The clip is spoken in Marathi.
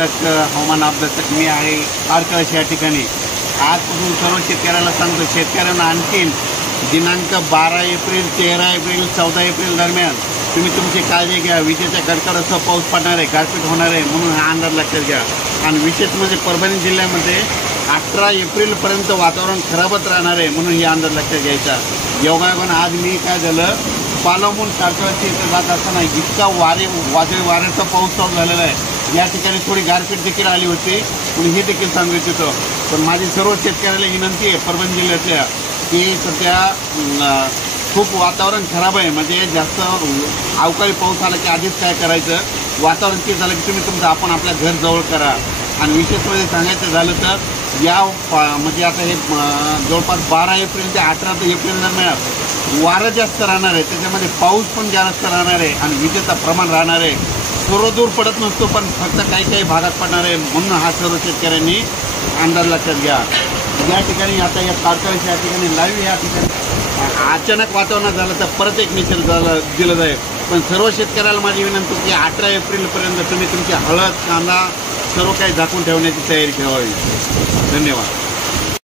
निसर्गदत्तक हवामान अभ्यासक मी आहे आरकळश या ठिकाणी. आजपासून सर्व शेतकऱ्याला सांगतो, शेतकऱ्यांना आणखीन दिनांक 12 एप्रिल, 13 एप्रिल, 14 एप्रिल दरम्यान तुम्ही तुमची काळजी घ्या. विजेच्या कडकडासह पाऊस पडणार आहे, गारपीट होणार आहे, म्हणून हा अंदाज लक्षात घ्या. आणि विशेष म्हणजे परभणी जिल्ह्यामध्ये 18 एप्रिलपर्यंत वातावरण खराबच राहणार आहे, म्हणून हे अंदाज लक्षात घ्यायचा. योगायोगानं आज मी काय झालं, पालवून सारखं इथं जात असताना इतका वादळी वाऱ्याचा पाऊस चालू झालेला आहे. या ठिकाणी थोडी गारपीट देखील आली होती, म्हणून हे देखील सांगू इच्छितो. पण माझी सर्व शेतकऱ्याला विनंती आहे परभणी जिल्ह्यातल्या, की सध्या खूप वातावरण खराब आहे. म्हणजे जास्त अवकाळी पाऊस आला की आधीच काय करायचं, वातावरण ते झालं की तुम्ही तुमचं आपण आपल्या घर जवळ करा. आणि विशेष म्हणजे सांगायचं झालं तर म्हणजे आता हे जवळपास 12 एप्रिल ते 18 एप्रिल दरम्यान वारं जास्त राहणार आहे, त्याच्यामध्ये पाऊस पण जास्त राहणार आहे आणि विजेचं प्रमाण राहणार आहे. सर्वदूर पडत नसतो, पण फक्त काही काही भागात पडणार आहे, म्हणून हा सर्व शेतकऱ्यांनी अंदाज लक्षात घ्या. या ठिकाणी आता या कारखान्याच्या या ठिकाणी लाईव्ह या ठिकाणी अचानक वातावरण झालं तर परत एक निषेध दिलं जाईल. पण सर्व शेतकऱ्याला माझी विनंती की 18 एप्रिलपर्यंत तुम्ही तुमची हळद, कांदा सर्व काही झाकून ठेवण्याची तयारी ठेवावी. धन्यवाद.